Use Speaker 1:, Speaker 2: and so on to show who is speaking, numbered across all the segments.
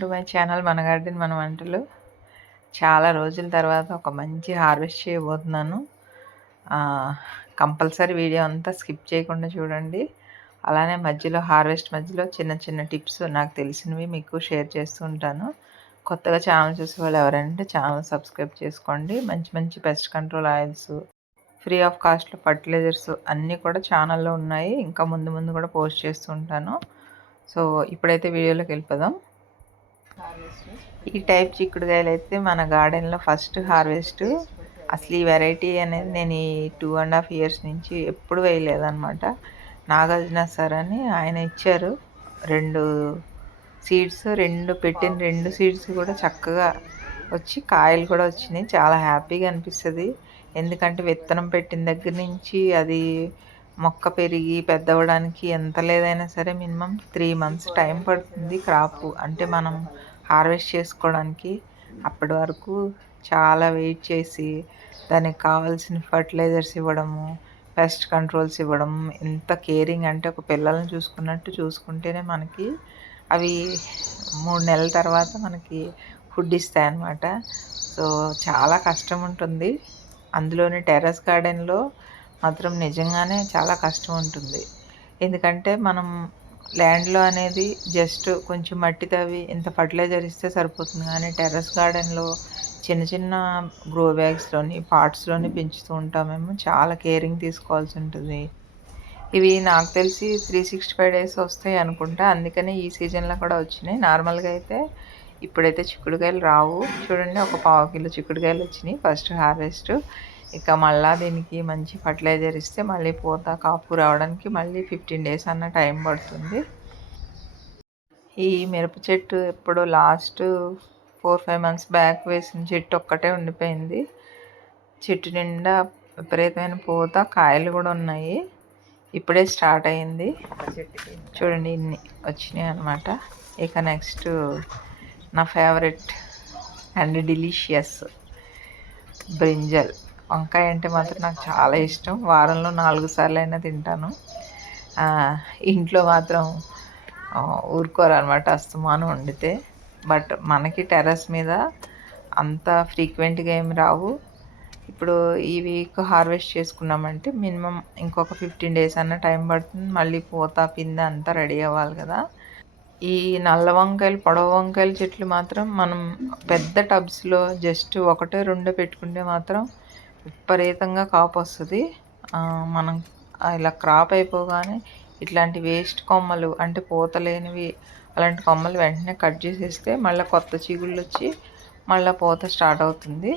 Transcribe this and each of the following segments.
Speaker 1: To my channel మన garden మన వంటలు చాలా రోజుల తర్వాత ఒక మంచి హార్వెస్ట్ చేయబోతున్నాను కంపల్సరీ వీడియో అంతా స్కిప్ చేయకుండా చూడండి అలానే మధ్యలో హార్వెస్ట్ మధ్యలో చిన్న చిన్న టిప్స్ నాకు తెలిసినవి మీకు షేర్ చేస్తూ ఉంటాను కొత్తగా ఛానల్ చూసే వాళ్ళు ఎవరంటే ఛానల్ సబ్స్క్రైబ్ చేసుకోండి మంచి మంచి pest control oils free of కాస్ట్లో ఫర్టిలైజర్స్ అన్నీ కూడా ఛానల్లో ఉన్నాయి ఇంకా ముందు ముందు కూడా పోస్ట్ చేస్తూ ఉంటాను సో ఇప్పుడైతే వీడియోలోకి వెళ్ళిపోదాం ఈ టైప్ చిక్కుడుకాయలు అయితే మన గార్డెన్లో ఫస్ట్ హార్వెస్ట్. అసలు ఈ వెరైటీ అనేది నేను ఈ టూ అండ్ హాఫ్ ఇయర్స్ నుంచి ఎప్పుడు వేయలేదన్నమాట. నాగార్జున సార్ అని ఆయన ఇచ్చారు. రెండు సీడ్స్ రెండు పెట్టిన రెండు సీడ్స్ కూడా చక్కగా వచ్చి కాయలు కూడా వచ్చినాయి. చాలా హ్యాపీగా అనిపిస్తుంది. ఎందుకంటే విత్తనం పెట్టిన దగ్గర నుంచి అది మొక్క పెరిగి పెద్దవడానికి ఎంత లేదైనా సరే మినిమం త్రీ మంత్స్ టైం పడుతుంది క్రాప్. అంటే మనం హార్వెస్ట్ చేసుకోవడానికి అప్పటి వరకు చాలా వెయిట్ చేసి దానికి కావాల్సిన ఫర్టిలైజర్స్ ఇవ్వడము పెస్ట్ కంట్రోల్స్ ఇవ్వడం ఎంత కేరింగ్ అంటే ఒక పిల్లల్ని చూసుకున్నట్టు చూసుకుంటేనే మనకి అవి మూడు నెలల తర్వాత మనకి ఫుడ్ ఇస్తాయి అన్నమాట సో చాలా కష్టం ఉంటుంది. అందులోని టెర్రస్ గార్డెన్లో మాత్రం నిజంగానే చాలా కష్టం ఉంటుంది. ఎందుకంటే మనం ల్యాండ్లో అనేది జస్ట్ కొంచెం మట్టి తవ్వి ఇంత ఫర్టిలైజర్ ఇస్తే సరిపోతుంది. కానీ టెర్రస్ గార్డెన్లో చిన్న చిన్న గ్రో బ్యాగ్స్లోని పార్ట్స్లోని పెంచుతూ ఉంటాం మేము చాలా కేరింగ్ తీసుకోవాల్సి ఉంటుంది. ఇవి నాకు తెలిసి త్రీ సిక్స్టీ ఫైవ్ డేస్ వస్తాయి అనుకుంటా. అందుకనే ఈ సీజన్లో కూడా వచ్చినాయి. నార్మల్గా అయితే ఇప్పుడైతే చిక్కుడుకాయలు రావు. చూడండి ఒక పావు కిలో చిక్కుడుకాయలు వచ్చినాయి. First harvest. ఇక మళ్ళీ దీనికి మంచి ఫర్టిలైజర్ ఇస్తే మళ్ళీ పూత కాపు రావడానికి మళ్ళీ ఫిఫ్టీన్ డేస్ అన్న టైం పడుతుంది. ఈ మిరప చెట్టు ఎప్పుడు last four five months back వేసిన చెట్టు ఒక్కటే ఉండిపోయింది. చెట్టు నిండా విపరీతమైన పూత కాయలు కూడా ఉన్నాయి. ఇప్పుడే స్టార్ట్ అయింది. చూడండి ఇన్ని వచ్చినాయి అనమాట ఇక నెక్స్ట్ నా ఫేవరెట్ అండ్ డిలీషియస్ బ్రింజల్. వంకాయ అంటే మాత్రం నాకు చాలా ఇష్టం. వారంలో నాలుగు సార్లు అయినా తింటాను ఇంట్లో మాత్రం ఊరుకోరనమాట అస్తమానం వండితే. బట్ మనకి టెర్రస్ మీద అంత ఫ్రీక్వెంట్గా ఏమి రావు. ఇప్పుడు ఈ వీక్ హార్వెస్ట్ చేసుకున్నామంటే మినిమం ఇంకొక ఫిఫ్టీన్ డేస్ అన్న టైం పడుతుంది. మళ్ళీ పూత పిందె అంతా రెడీ అవ్వాలి కదా. ఈ నల్ల వంకాయలు పొడవ వంకాయల చెట్లు మాత్రం మనం పెద్ద టబ్స్లో జస్ట్ ఒకటో రెండో పెట్టుకుంటే మాత్రం విపరీతంగా కాపు వస్తుంది. మనం ఇలా క్రాప్ అయిపోగానే ఇట్లాంటి వేస్ట్ కొమ్మలు అంటే పూత లేనివి అలాంటి కొమ్మలు వెంటనే కట్ చేసేస్తే మళ్ళీ కొత్త చిగుళ్ళు వచ్చి మళ్ళీ పూత స్టార్ట్ అవుతుంది.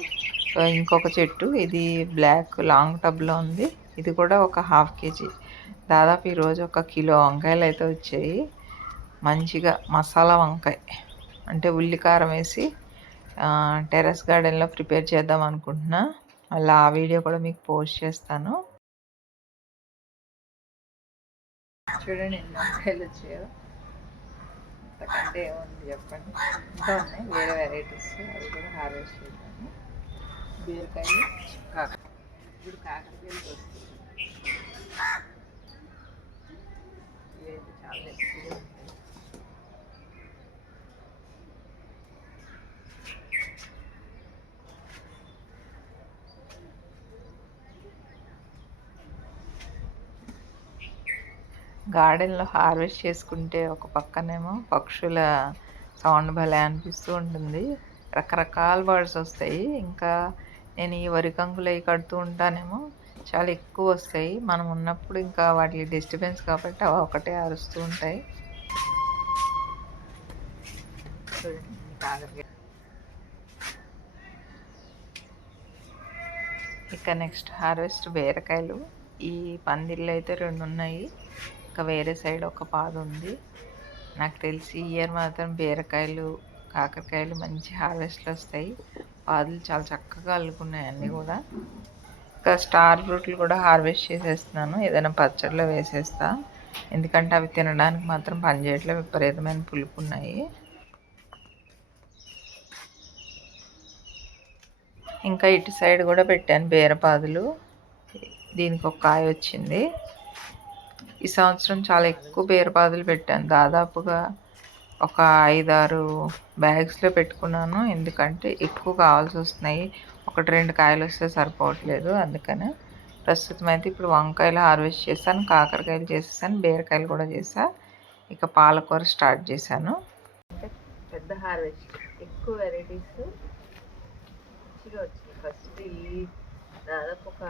Speaker 1: ఇంకొక చెట్టు ఇది బ్లాక్ లాంగ్ టబ్లో ఉంది. ఇది కూడా ఒక హాఫ్ కేజీ. దాదాపు ఈరోజు ఒక కిలో వంకాయలు అయితే వచ్చాయి. మంచిగా మసాలా వంకాయ అంటే ఉల్లికారం వేసి టెర్రస్ గార్డెన్లో ప్రిపేర్ చేద్దాం అనుకుంటున్నా. అలా ఆ వీడియో కూడా మీకు పోస్ట్ చేస్తాను. చూడండి ఎన్ని వంకాయలు వచ్చాయో అంతకంటే ఏముంది చెప్పండి. ఇంకా ఉన్నాయి. వేరే వెరైటీస్ అవి కూడా హార్వెస్ట్ చేద్దాము. బీరకాయలు కాకర ఇప్పుడు కాకరకాయలు వస్తుంది చాలా ఎక్కువ గార్డెన్లో హార్వెస్ట్ చేసుకుంటే ఒక పక్కనేమో పక్షుల సౌండ్ భలే అనిపిస్తూ ఉంటుంది. రకరకాల బర్డ్స్ వస్తాయి. ఇంకా నేను ఈ వరి కంకులు అవి కడుతూ ఉంటానేమో చాలా ఎక్కువ వస్తాయి. మనం ఉన్నప్పుడు ఇంకా వాటి డిస్టర్బెన్స్ కాబట్టి అవి ఒకటే అరుస్తూ ఉంటాయి. ఇక నెక్స్ట్ హార్వెస్ట్ బీరకాయలు. ఈ పందిళ్ళు అయితే రెండు ఉన్నాయి ఇంకా వేరే సైడ్ ఒక పాదు ఉంది. నాకు తెలిసి ఇయర్ మాత్రం బీరకాయలు కాకరకాయలు మంచి హార్వెస్ట్లు వస్తాయి. పాదులు చాలా చక్కగా అల్లుకున్నాయి అన్నీ కూడా. ఇంకా స్టార్ ఫ్రూట్లు కూడా హార్వెస్ట్ చేసేస్తున్నాను. ఏదైనా పచ్చడిలో వేసేస్తా. ఎందుకంటే అవి తినడానికి మాత్రం పనిచేయట్లో విపరీతమైన పులుపు ఉన్నాయి ఇంకా ఇటు సైడ్ కూడా పెట్టాను బీరపాదులు. దీనికి ఒక కాయ వచ్చింది. ఈ సంవత్సరం చాలా ఎక్కువ బీరపాదులు పెట్టాను. దాదాపుగా ఒక ఐదారు బ్యాగ్స్లో పెట్టుకున్నాను. ఎందుకంటే ఎక్కువ కావాల్సి వస్తున్నాయి. ఒకటి రెండు కాయలు వస్తే సరిపోవట్లేదు. అందుకని ప్రస్తుతం అయితే ఇప్పుడు వంకాయలు హార్వెస్ట్ చేశాను. కాకరకాయలు చేసేసాను. బీరకాయలు కూడా చేసా. ఇక పాలకూర స్టార్ట్ చేశాను. పెద్ద హార్వెస్ట్. ఎక్కువ వెరైటీస్ మంచిగా వచ్చింది ఫస్ట్ ఈ దాదాపు ఒక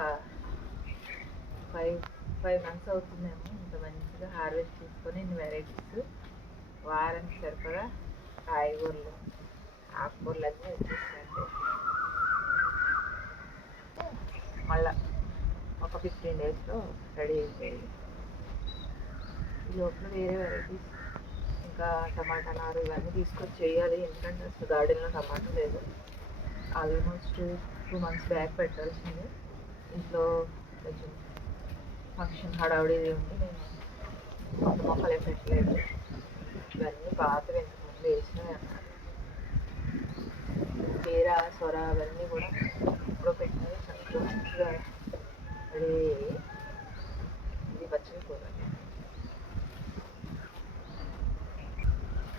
Speaker 1: ఫైవ్ ఫైవ్ మంత్స్ అవుతుందేమో. ఇంత మంచిగా హార్వెస్ట్ చేసుకొని ఇన్ని వెరైటీస్ వారానికి సరిపడా కాయగూరలు ఆకుకూరలు అన్నీ వచ్చేసినట్టు. మళ్ళా ఒక ఫిఫ్టీన్ డేస్లో రెడీ అయిపోయాయి. ఈ లోపల వేరే వెరైటీస్ ఇంకా టమాటా నారు ఇవన్నీ తీసుకొచ్చి చేయాలి. ఎందుకంటే అసలు గార్డెన్లో టమాటా లేదు. ఆల్మోస్ట్ టూ మంత్స్ బ్యాక్ పెట్టాల్సింది. ఇంట్లో కొంచెం ఫంక్షన్ హడావుడి ఉంది. నేను మొక్కలు పెట్టలేదు ఇవన్నీ పాతవి ఇంతకుముందు వేసినవి అన్నారు. బీర సొర అవన్నీ కూడా ఇప్పుడు పెట్టినవి. చక్కగా మంచిగా అది ఇది పచ్చడి కూర.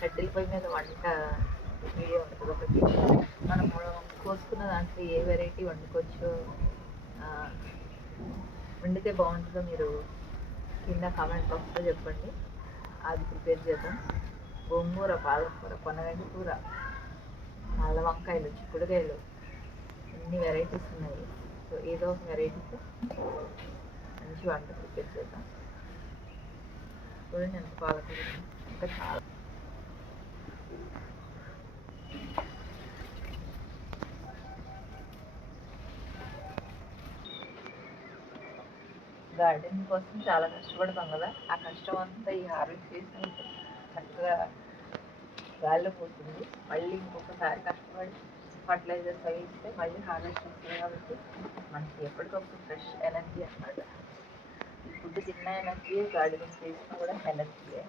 Speaker 1: కట్టెల పొయ్యి మీద వంట వీడియో ఉంటుంది. ఒకటి మనం కోసుకున్న దాంట్లో ఏ వెరైటీ వండుకోవచ్చో వండితే బాగుంటుందో మీరు కింద కామెంట్ బాక్స్లో చెప్పండి. అది ప్రిపేర్ చేద్దాం. గోంగూర పాలకూర కొనగండి కూర నల్ల వంకాయలు చిక్కుడుకాయలు అన్ని వెరైటీస్ ఉన్నాయి. సో ఏదో ఒక వెరైటీతో మంచి వంట ప్రిపేర్ చేద్దాం. చూడండి ఎంత పాలకూర ఇంకా చాలా గార్డెన్ కోసం చాలా కష్టపడతాం కదా. ఆ కష్టం అంతా ఈ హార్వెస్ట్ చేసిన చక్కగా గాల్లో పోతుంది. మళ్ళీ ఇంకొకసారి కష్టపడి ఫర్టిలైజర్స్ అవి ఇస్తే మళ్ళీ హార్వెస్ట్ వస్తుంది కాబట్టి మనకి ఎప్పటికప్పుడు ఫ్రెష్ ఎనర్జీ అనమాట ఈ ఫుడ్ తిన్న ఎనర్జీ గార్డెనింగ్ చేసినా కూడా ఎనర్జీయే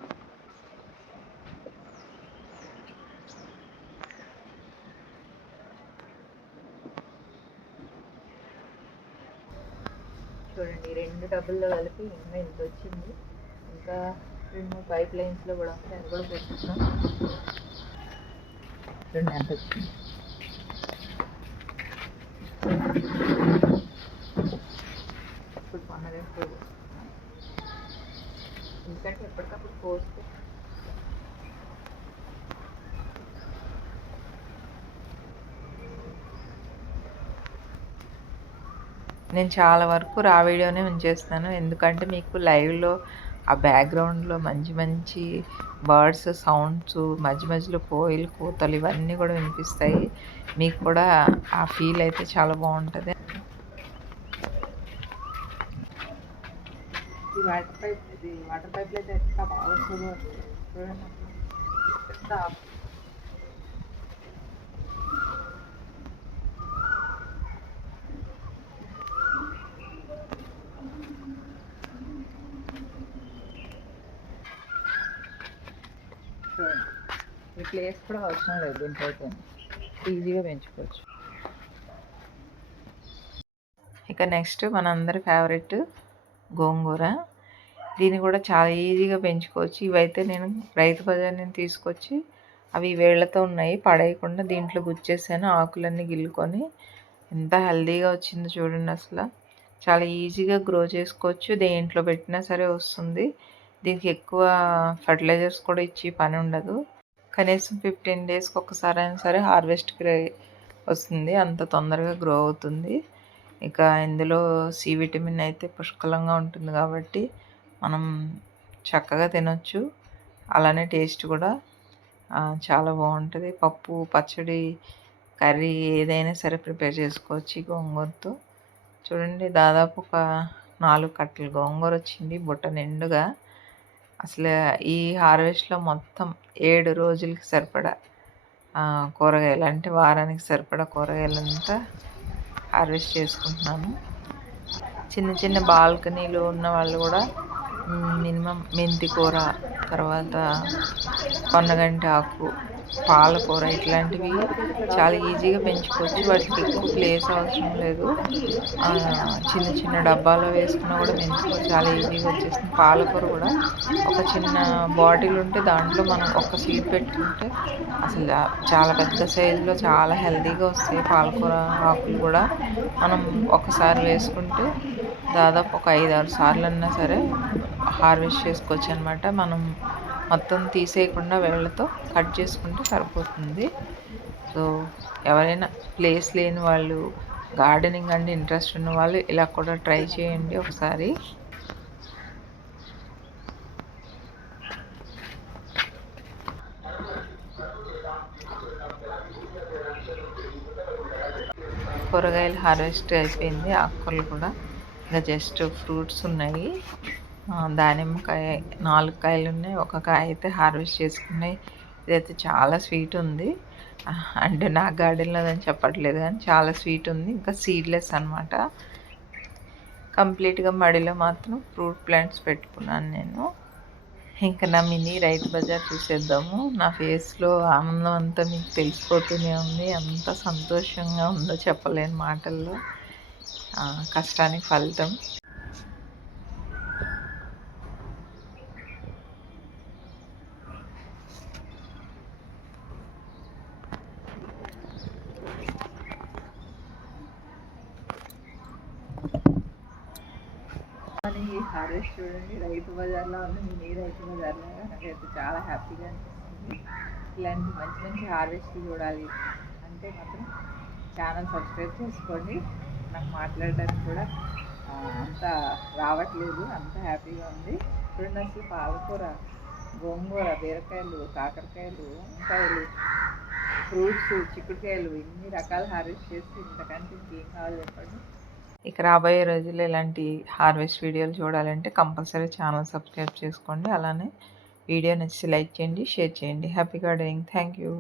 Speaker 1: చూడండి రెండు డబ్బుల్లో కలిపి ఇంకా ఇంత వచ్చింది ఇంకా రెండు మూడు పైప్ లైన్స్లో కూడా వస్తాయి అది కూడా పెట్టుకున్నాం రెండు ఎంత వచ్చింది ఇప్పుడు కొన్నదే ఎందుకంటే ఎప్పటికప్పుడు పోస్తే నేను చాలా వరకు రా వీడియోనే ఉంచేస్తాను. ఎందుకంటే మీకు లైవ్లో ఆ బ్యాక్గ్రౌండ్లో మంచి మంచి బర్డ్స్ సౌండ్స్ మధ్య మధ్యలో కోయిలు కూతలు ఇవన్నీ కూడా వినిపిస్తాయి. మీకు కూడా ఆ ఫీల్ అయితే చాలా బాగుంటుంది. వాటర్ పైప్ వాటర్ పైప్లో అయితే ఎంత బాగా ప్లేస్ కూడా అవసరం లేదు దీంట్లో ఈజీగా పెంచుకోవచ్చు. ఇక నెక్స్ట్ మనందరి ఫేవరెట్ గోంగూర. దీన్ని కూడా చాలా ఈజీగా పెంచుకోవచ్చు. ఇవైతే నేను రైతు బజార్ నేను తీసుకొచ్చి అవి వేళ్ళతో ఉన్నాయి పడేయకుండా దీంట్లో గుచ్చేసాను ఆకులన్నీ గిల్లుకొని. ఎంత హెల్దీగా వచ్చిందో చూడండి అసలు. చాలా ఈజీగా గ్రో చేసుకోవచ్చు. దేంట్లో పెట్టినా సరే వస్తుంది. దీనికి ఎక్కువ ఫర్టిలైజర్స్ కూడా ఇచ్చి పని ఉండదు. కనీసం ఫిఫ్టీన్ డేస్కి ఒకసారి అయినా సరే హార్వెస్ట్కి వస్తుంది. అంత తొందరగా గ్రో అవుతుంది. ఇక ఇందులో సి విటమిన్ అయితే పుష్కలంగా ఉంటుంది కాబట్టి మనం చక్కగా తినొచ్చు. అలానే టేస్ట్ కూడా చాలా బాగుంటుంది. పప్పు పచ్చడి కర్రీ ఏదైనా సరే ప్రిపేర్ చేసుకోవచ్చు గోంగూరతో. చూడండి దాదాపు ఒక నాలుగు కట్టలు గోంగూర వచ్చింది. బుట్ట నిండుగా అసలు ఈ హార్వెస్ట్లో మొత్తం ఏడు రోజులకి సరిపడా కూరగాయలు అంటే వారానికి సరిపడా కూరగాయలంతా హార్వెస్ట్ చేసుకుంటున్నాను చిన్న చిన్న బాల్కనీలు ఉన్న వాళ్ళు కూడా మినిమం మెంతి కూర తర్వాత పొన్నగంటి ఆకు పాలకూర ఇట్లాంటివి చాలా ఈజీగా పెంచుకోవచ్చు. వాటికి ఎక్కువ ప్లేస్ అవసరం లేదు. చిన్న చిన్న డబ్బాలో వేసుకున్నా కూడా పెంచుకో చాలా ఈజీగా వచ్చేస్తుంది. పాలకూర కూడా ఒక చిన్న బాటిల్ ఉంటే దాంట్లో మనం ఒక సీడ్ పెట్టుకుంటే అసలు చాలా పెద్ద సైజులో చాలా హెల్తీగా వస్తాయి పాలకూర ఆకులు కూడా. మనం ఒకసారి వేసుకుంటే దాదాపు ఒక ఐదు ఆరు సార్లు అన్నా సరే హార్వెస్ట్ చేసుకోవచ్చు అనమాట మనం మొత్తం తీసేయకుండా వేళ్ళతో కట్ చేసుకుంటే సరిపోతుంది. సో ఎవరైనా ప్లేస్ లేని వాళ్ళు గార్డెనింగ్ అంటే ఇంట్రెస్ట్ ఉన్న వాళ్ళు ఇలా కూడా ట్రై చేయండి ఒకసారి. కూరగాయలు హార్వెస్ట్ అయిపోయింది. ఆకుకూరలు కూడా. ఇంకా జస్ట్ ఫ్రూట్స్ ఉన్నాయి. దానిమ్మకాయ నాలుగు కాయలు ఉన్నాయి. ఒక కాయ అయితే హార్వెస్ట్ చేసుకున్నాయి. ఇదైతే చాలా స్వీట్ ఉంది. అంటే నా గార్డెన్లో అని చెప్పట్లేదు కానీ చాలా స్వీట్ ఉంది. ఇంకా సీడ్లెస్ అనమాట కంప్లీట్గా మడిలో మాత్రం ఫ్రూట్ ప్లాంట్స్ పెట్టుకున్నాను నేను. ఇంకా నా మినీ రైతు బజార్ చూసేద్దాము. నా ఫేస్లో ఆనందం అంతా మీకు తెలిసిపోతూనే ఉంది. ఎంత సంతోషంగా ఉందో చెప్పలేని మాటల్లో. కష్టానికి ఫలితం. కానీ ఈ హార్వెస్ట్ చూడండి. రైతు బజార్లో ఉంది మినీ రైతు బజార్లో నాకైతే చాలా హ్యాపీగా అనిపిస్తుంది. ఇలాంటి మంచి మంచి హార్వెస్ట్ చూడాలి అంటే మాత్రం ఛానల్ సబ్స్క్రైబ్ చేసుకోండి. నాకు మాట్లాడడానికి కూడా అంత రావట్లేదు. అంత హ్యాపీగా ఉంది. చూడండి అసలు పాలకూర గోంగూర బీరకాయలు కాకరకాయలు వంకాయలు ఫ్రూట్స్ చిక్కుడుకాయలు ఇన్ని రకాల హార్వెస్ట్ చేసి ఇంతకంటే ఇంకేం కావాలి చెప్పండి? ఇక రాబోయే రోజుల్లో ఇలాంటి హార్వెస్ట్ వీడియోలు చూడాలంటే కంపల్సరీ ఛానల్ సబ్స్క్రైబ్ చేసుకోండి. అలానే వీడియో నచ్చి లైక్ చేయండి షేర్ చేయండి. Happy gardening. Thank you.